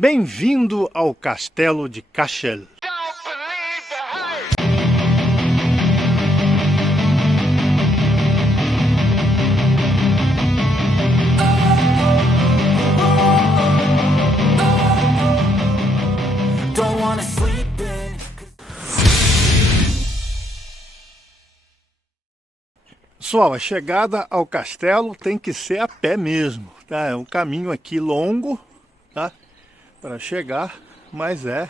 Bem-vindo ao Castelo de Cashel. Pessoal, a chegada ao castelo tem que ser a pé mesmo, tá? É um caminho aqui longo, tá? Para chegar, mas né?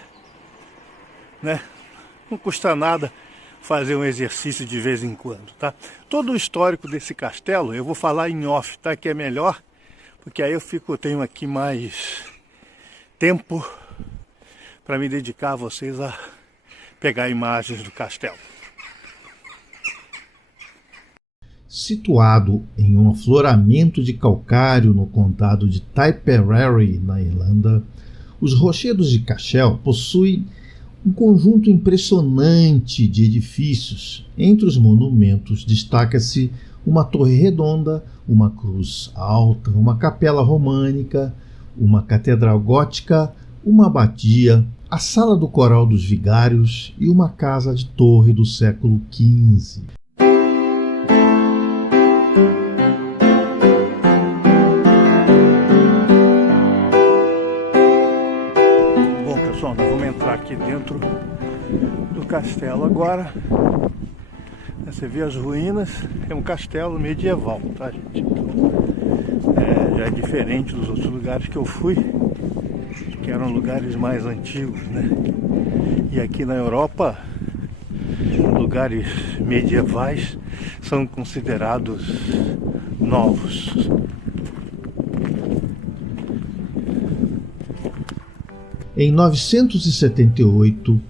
Não custa nada fazer um exercício de vez em quando, tá? Todo o histórico desse castelo eu vou falar em off, tá? Que é melhor, porque aí eu tenho aqui mais tempo para me dedicar a vocês a pegar imagens do castelo. Situado em um afloramento de calcário no condado de Tipperary, na Irlanda, os rochedos de Cashel possuem um conjunto impressionante de edifícios. Entre os monumentos destaca-se uma torre redonda, uma cruz alta, uma capela românica, uma catedral gótica, uma abadia, a sala do coral dos vigários e uma casa de torre do século XV. Aqui dentro do castelo agora, você vê as ruínas. É um castelo medieval, tá, gente? Já é diferente dos outros lugares que eu fui, que eram lugares mais antigos, né? E aqui na Europa, lugares medievais são considerados novos. Em 978,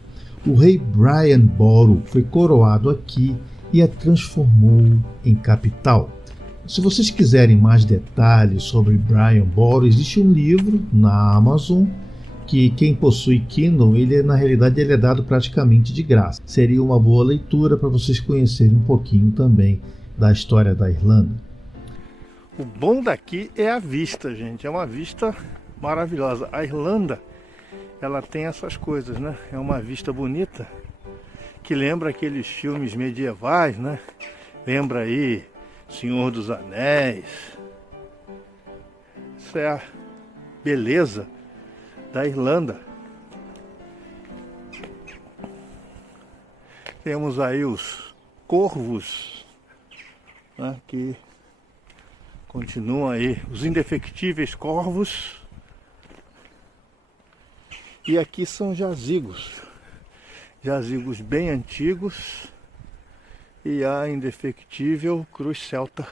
o rei Brian Boru foi coroado aqui e a transformou em capital. Se vocês quiserem mais detalhes sobre Brian Boru, existe um livro na Amazon que quem possui Kindle, na realidade ele é dado praticamente de graça. Seria uma boa leitura para vocês conhecerem um pouquinho também da história da Irlanda. O bom daqui é a vista, gente. É uma vista maravilhosa. A Irlanda, ela tem essas coisas, né? É uma vista bonita, que lembra aqueles filmes medievais, né? Lembra aí Senhor dos Anéis. Isso é a beleza da Irlanda. Temos aí os corvos, né? Que continuam aí, os indefectíveis corvos. E aqui são jazigos bem antigos e a indefectível cruz celta.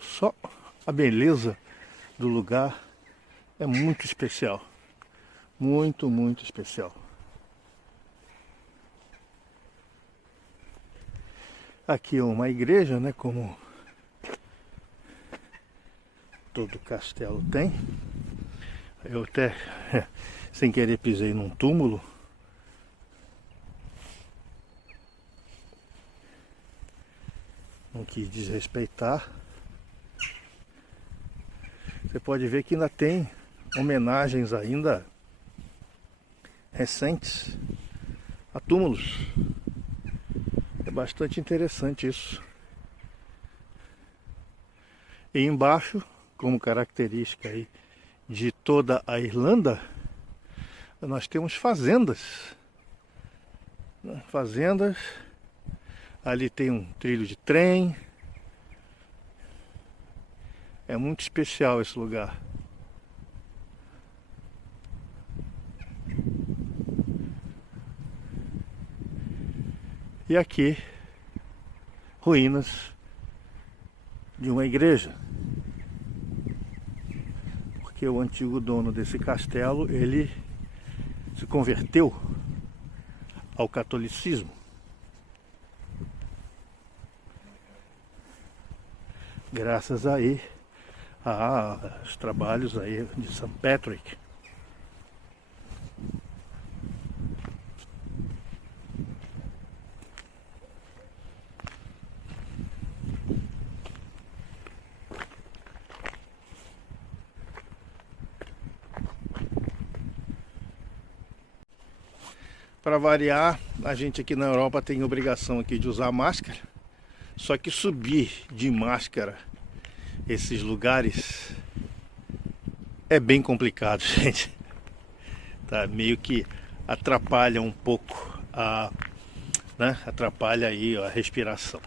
Só a beleza do lugar é muito especial, muito, muito especial. Aqui é uma igreja, né, como todo castelo tem. Eu até, sem querer, pisei num túmulo. Não quis desrespeitar. Você pode ver que ainda tem homenagens ainda recentes a túmulos. É bastante interessante isso. E embaixo, como característica aí de toda a Irlanda, nós temos fazendas. Fazendas. Ali tem um trilho de trem. É muito especial esse lugar. E aqui, ruínas de uma igreja. Porque o antigo dono desse castelo, ele se converteu ao catolicismo. Graças aí aos trabalhos aí de St. Patrick. Para variar, a gente aqui na Europa tem obrigação aqui de usar máscara. Só que subir de máscara esses lugares é bem complicado, gente. Tá, meio que atrapalha um pouco atrapalha aí a respiração.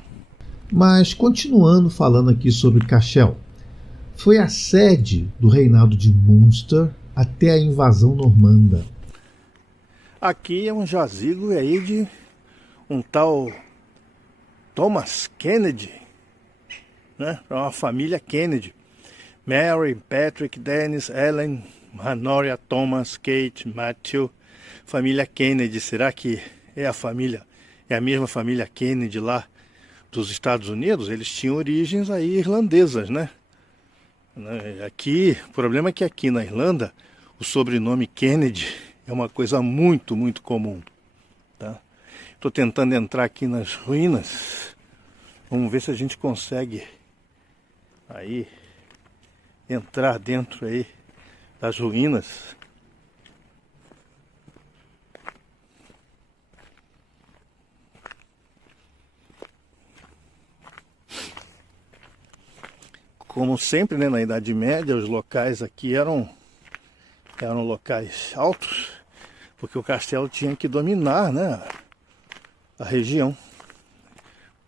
Mas continuando falando aqui sobre Cashel, foi a sede do reinado de Munster até a invasão normanda. Aqui é um jazigo aí de um tal Thomas Kennedy, né? Uma família Kennedy. Mary, Patrick, Dennis, Ellen, Honoria, Thomas, Kate, Matthew. Família Kennedy, será que é a mesma família Kennedy lá dos Estados Unidos? Eles tinham origens aí irlandesas, né? Aqui, o problema é que aqui na Irlanda, o sobrenome Kennedy é uma coisa muito, muito comum, tá? Estou tentando entrar aqui nas ruínas. Vamos ver se a gente consegue aí entrar dentro aí das ruínas. Como sempre, né, na Idade Média, os locais aqui eram locais altos, porque o castelo tinha que dominar, né, a região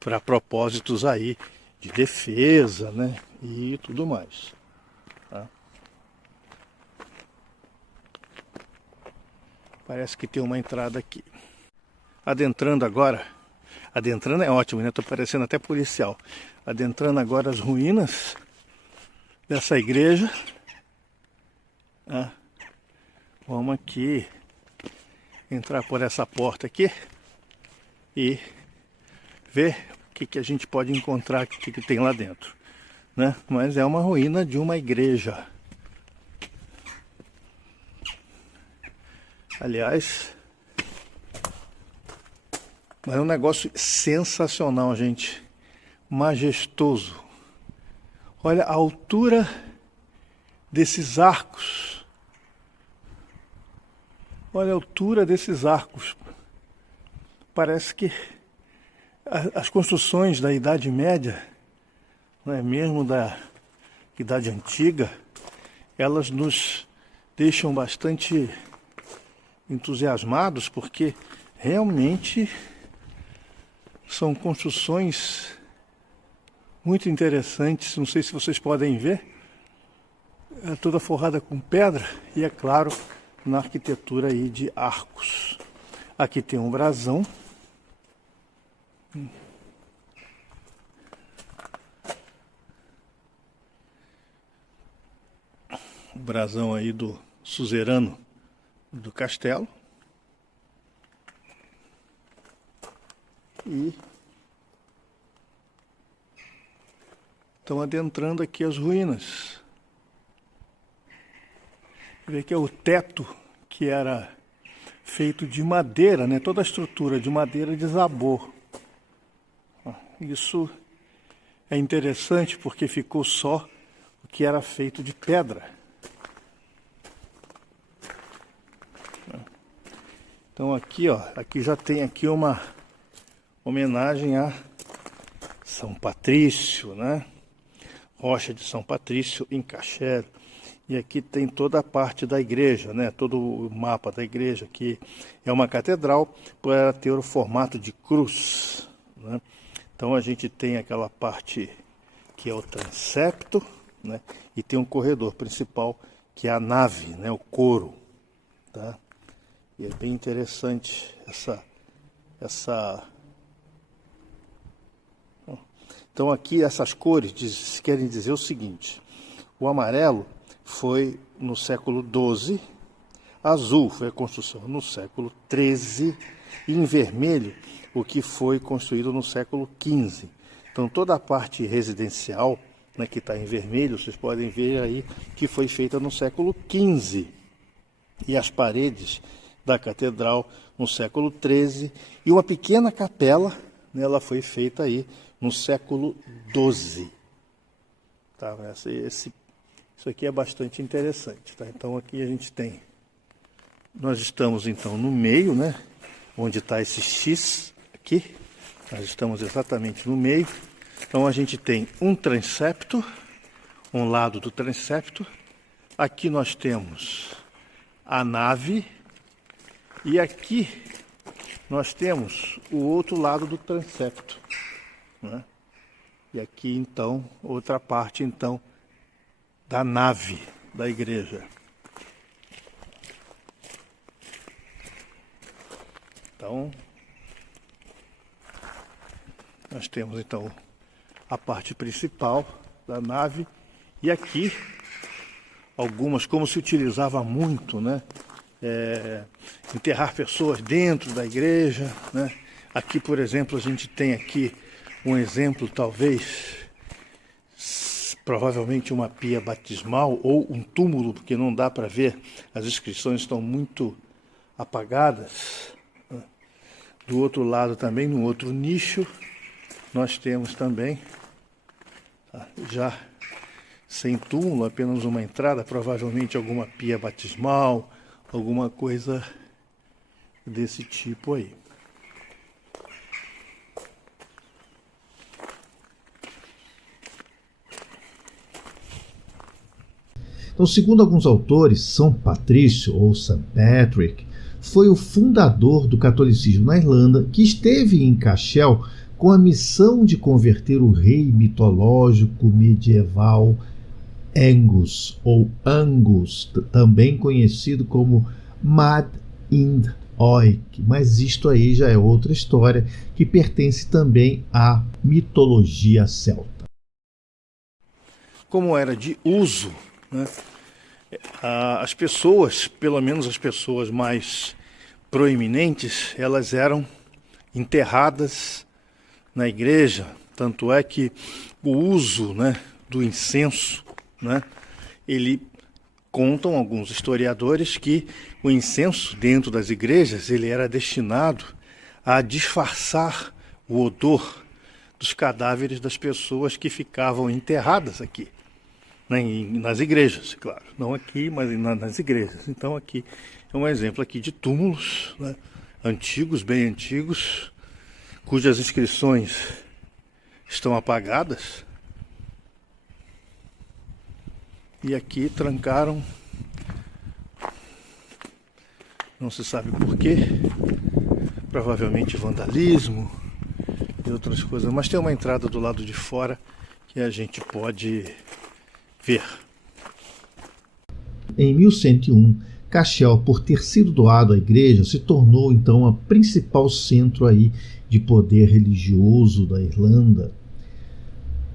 para propósitos aí de defesa, né, e tudo mais. Tá? Parece que tem uma entrada aqui. Adentrando agora, adentrando é ótimo, né? Tô parecendo até policial. Adentrando agora as ruínas dessa igreja. Vamos aqui entrar por essa porta aqui e ver o que a gente pode encontrar, o que tem lá dentro, né? Mas é uma ruína de uma igreja. Aliás, é um negócio sensacional, gente. Majestoso. Olha a altura desses arcos. Olha a altura desses arcos. Parece que as construções da Idade Média, né, mesmo da Idade Antiga, elas nos deixam bastante entusiasmados, porque realmente são construções muito interessantes. Não sei se vocês podem ver, é toda forrada com pedra e, é claro, na arquitetura aí de arcos. Aqui tem um brasão. O brasão aí do suzerano do castelo. E estão adentrando aqui as ruínas. Vê que é o teto, que era feito de madeira, né? Toda a estrutura de madeira desabou. Isso é interessante porque ficou só o que era feito de pedra. Então aqui, ó, aqui já tem aqui uma homenagem a São Patrício, né? Rocha de São Patrício em Cashel. E aqui tem toda a parte da igreja, né? Todo o mapa da igreja, que é uma catedral para ter o formato de cruz, né? Então a gente tem aquela parte que é o transepto, né? E tem um corredor principal que é a nave, né? O coro, tá? E é bem interessante essa... Então aqui essas cores querem dizer o seguinte: o amarelo foi no século XII, azul foi a construção no século XIII e em vermelho o que foi construído no século XV. Então toda a parte residencial, né, que está em vermelho, vocês podem ver aí que foi feita no século XV. E as paredes da catedral no século XIII e uma pequena capela, né, ela foi feita aí no século XII. Tá? Isso aqui é bastante interessante. Tá? Então aqui a gente tem, nós estamos então no meio, né, onde está esse X aqui. Nós estamos exatamente no meio. Então a gente tem um transepto, um lado do transepto. Aqui nós temos a nave e aqui nós temos o outro lado do transepto, né? E aqui então outra parte então da nave da igreja. Então nós temos então a parte principal da nave e aqui algumas, como se utilizava muito, né? Enterrar pessoas dentro da igreja, né? Aqui, por exemplo, a gente tem aqui um exemplo, talvez, provavelmente uma pia batismal ou um túmulo, porque não dá para ver, as inscrições estão muito apagadas, né? Do outro lado também, no outro nicho, nós temos também, já sem túmulo, apenas uma entrada, provavelmente alguma pia batismal, alguma coisa desse tipo aí. Então, segundo alguns autores, São Patrício ou St. Patrick foi o fundador do catolicismo na Irlanda, que esteve em Cashel com a missão de converter o rei mitológico medieval Angus, também conhecido como Mad Ind Oic, mas isto aí já é outra história que pertence também à mitologia celta. Como era de uso, né, as pessoas, pelo menos as pessoas mais proeminentes, elas eram enterradas na igreja, tanto é que o uso, né, do incenso, né, ele contam alguns historiadores que o incenso dentro das igrejas ele era destinado a disfarçar o odor dos cadáveres das pessoas que ficavam enterradas aqui, né, nas igrejas, claro, não aqui, mas nas igrejas. Então aqui é um exemplo aqui de túmulos, né, antigos, bem antigos, cujas inscrições estão apagadas. E aqui trancaram, não se sabe porquê, provavelmente vandalismo e outras coisas, mas tem uma entrada do lado de fora que a gente pode ver. Em 1101, Cashel, por ter sido doado à igreja, se tornou então o principal centro aí de poder religioso da Irlanda.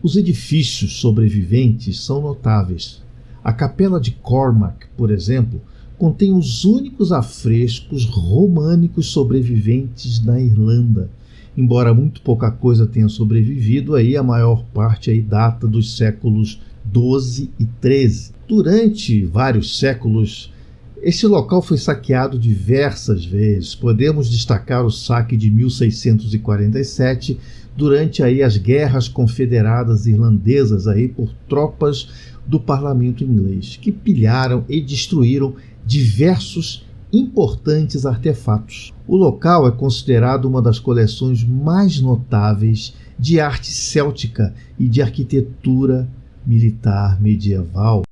Os edifícios sobreviventes são notáveis. A Capela de Cormac, por exemplo, contém os únicos afrescos românicos sobreviventes na Irlanda. Embora muito pouca coisa tenha sobrevivido, aí a maior parte aí data dos séculos 12 e 13. Durante vários séculos, esse local foi saqueado diversas vezes. Podemos destacar o saque de 1647, durante aí as guerras confederadas irlandesas aí por tropas do parlamento inglês, que pilharam e destruíram diversos importantes artefatos. O local é considerado uma das coleções mais notáveis de arte céltica e de arquitetura militar medieval.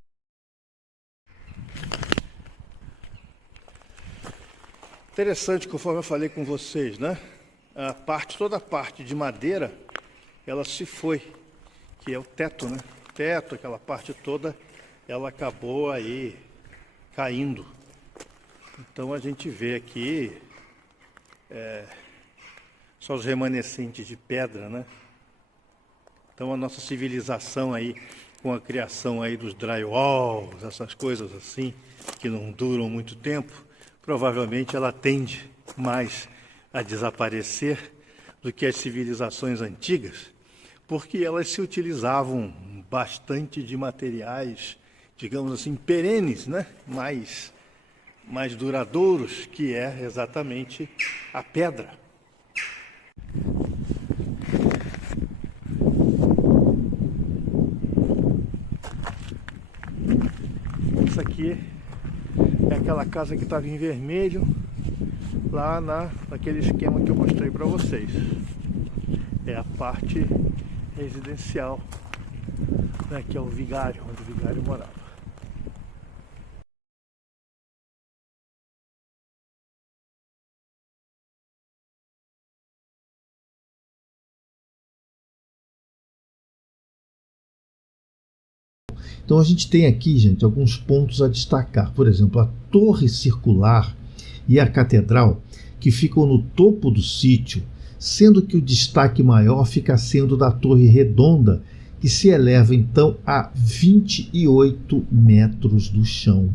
Interessante, conforme eu falei com vocês, né? Toda a parte de madeira, ela se foi, que é o teto, né? O teto, aquela parte toda, ela acabou aí caindo. Então a gente vê aqui só os remanescentes de pedra, né? Então a nossa civilização aí, com a criação aí dos drywalls, essas coisas assim, que não duram muito tempo, provavelmente ela tende mais a desaparecer do que as civilizações antigas, porque elas se utilizavam bastante de materiais, digamos assim, perenes, né? mais duradouros, que é exatamente a pedra. Isso aqui é aquela casa que estava em vermelho, lá naquele esquema que eu mostrei para vocês. É a parte residencial, né, que é o vigário, onde o vigário morava. Então a gente tem aqui, gente, alguns pontos a destacar. Por exemplo, a torre circular e a catedral, que ficam no topo do sítio, sendo que o destaque maior fica sendo da torre redonda, que se eleva então a 28 metros do chão.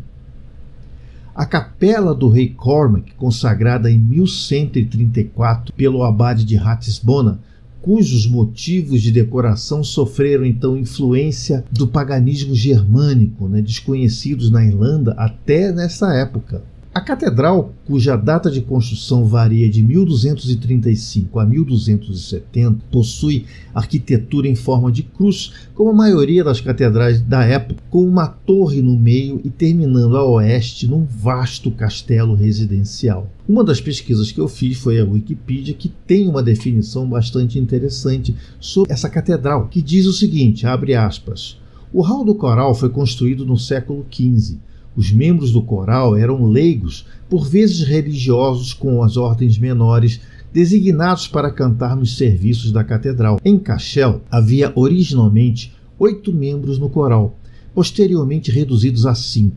A capela do rei Cormac, consagrada em 1134 pelo abade de Ratisbona, cujos motivos de decoração sofreram então influência do paganismo germânico, desconhecidos na Irlanda até nessa época. A catedral, cuja data de construção varia de 1235 a 1270, possui arquitetura em forma de cruz, como a maioria das catedrais da época, com uma torre no meio e terminando a oeste num vasto castelo residencial. Uma das pesquisas que eu fiz foi a Wikipedia, que tem uma definição bastante interessante sobre essa catedral, que diz o seguinte, abre aspas, o hall do coral foi construído no século XV. Os membros do coral eram leigos, por vezes religiosos com as ordens menores, designados para cantar nos serviços da catedral. Em Cashel, havia originalmente 8 membros no coral, posteriormente reduzidos a 5.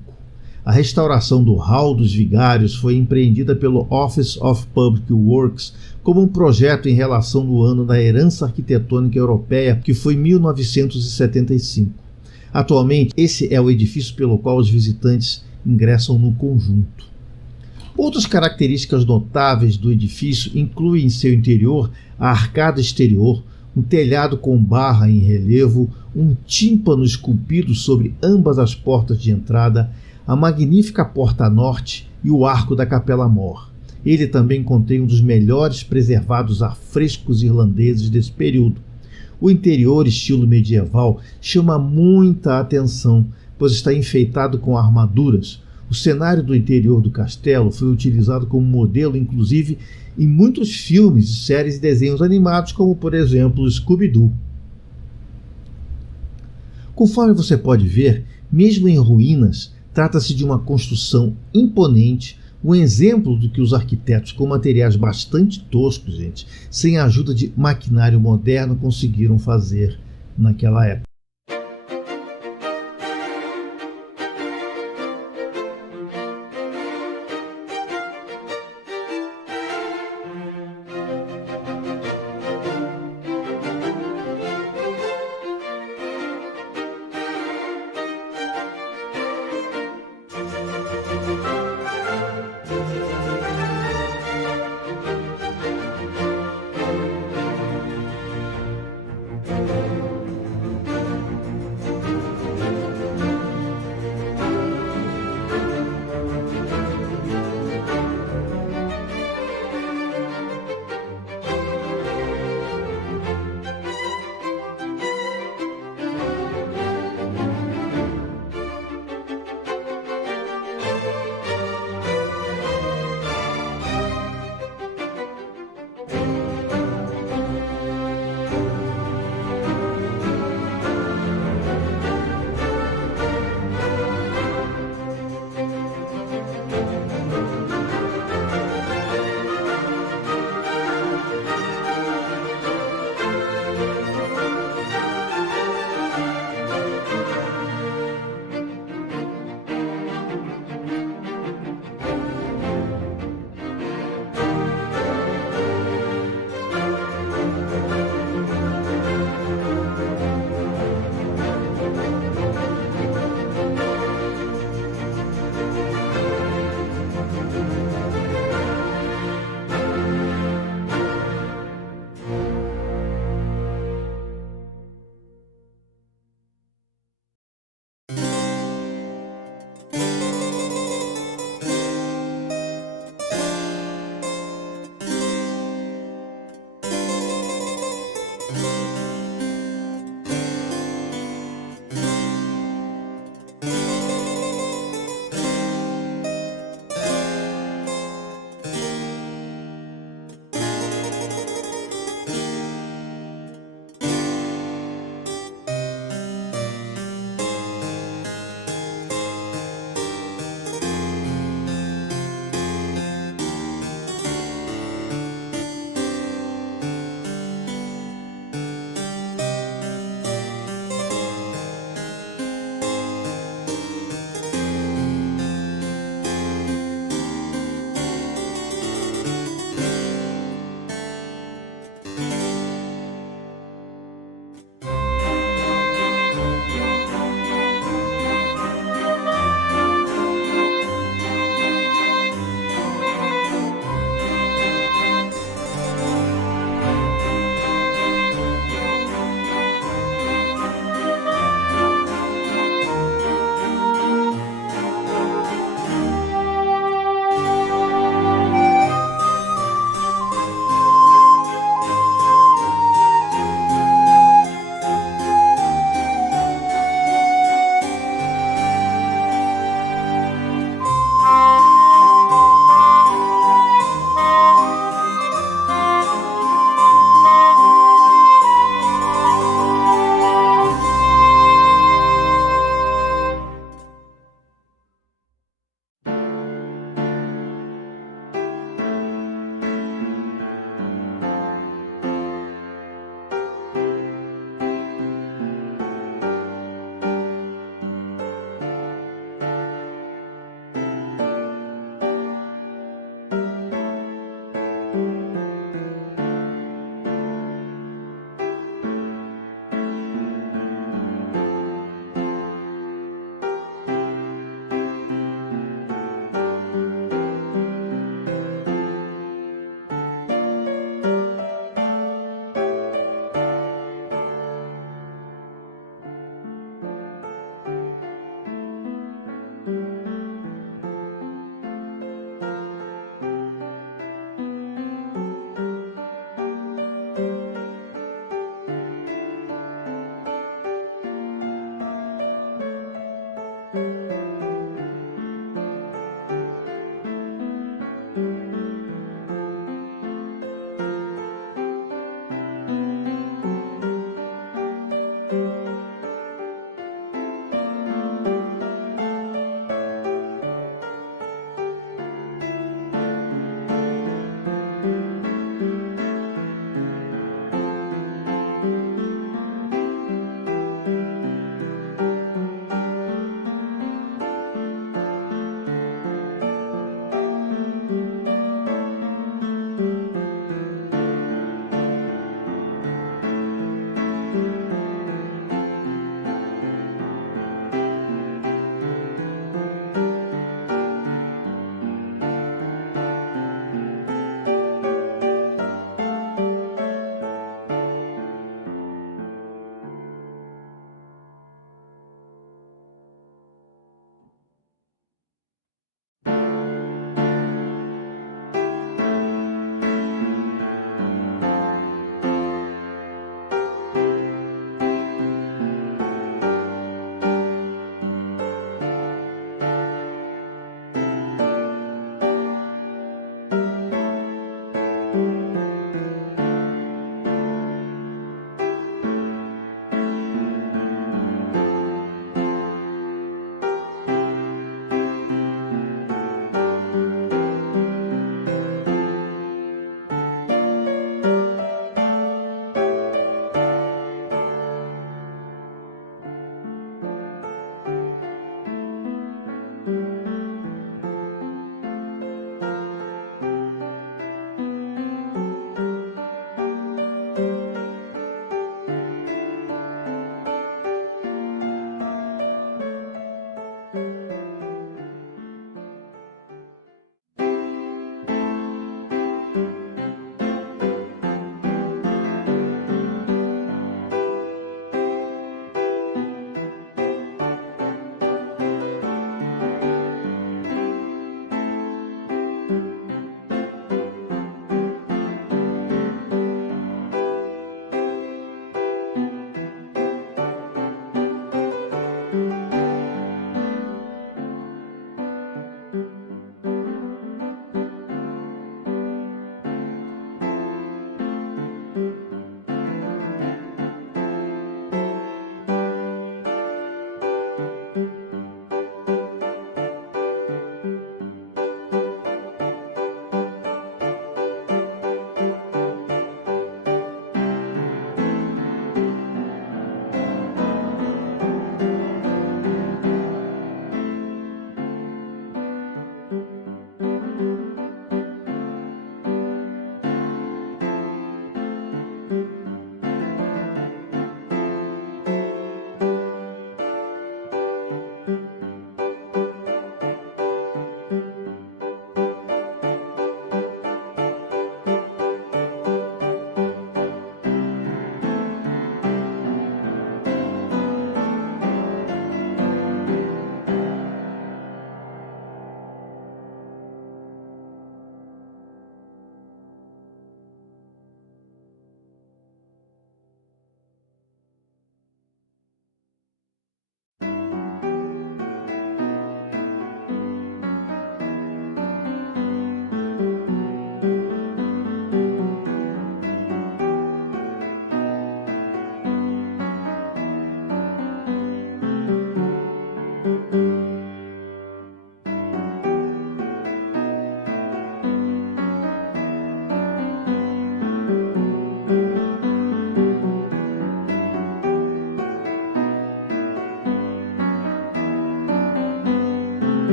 A restauração do hall dos vigários foi empreendida pelo Office of Public Works como um projeto em relação ao ano da herança arquitetônica europeia, que foi 1975. Atualmente, esse é o edifício pelo qual os visitantes ingressam no conjunto. Outras características notáveis do edifício incluem em seu interior a arcada exterior, um telhado com barra em relevo, um tímpano esculpido sobre ambas as portas de entrada, a magnífica porta norte e o arco da Capela Mor. Ele também contém um dos melhores preservados afrescos irlandeses desse período. O interior, estilo medieval, chama muita atenção, pois está enfeitado com armaduras. O cenário do interior do castelo foi utilizado como modelo, inclusive, em muitos filmes, séries e desenhos animados, como, por exemplo, Scooby-Doo. Conforme você pode ver, mesmo em ruínas, trata-se de uma construção imponente, um exemplo do que os arquitetos com materiais bastante toscos, sem a ajuda de maquinário moderno, conseguiram fazer naquela época.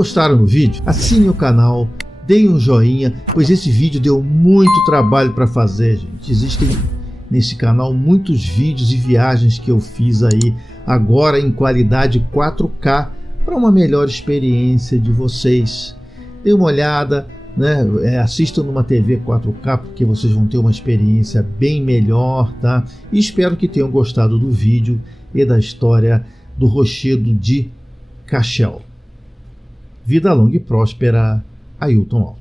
Gostaram do vídeo? Assine o canal, deem um joinha, pois esse vídeo deu muito trabalho para fazer, gente. Existem nesse canal muitos vídeos e viagens que eu fiz aí, agora em qualidade 4K, para uma melhor experiência de vocês. Dê uma olhada, né? Assistam numa TV 4K, porque vocês vão ter uma experiência bem melhor, tá? E espero que tenham gostado do vídeo e da história do Rochedo de Cashel. Vida longa e próspera, Ailton Alves.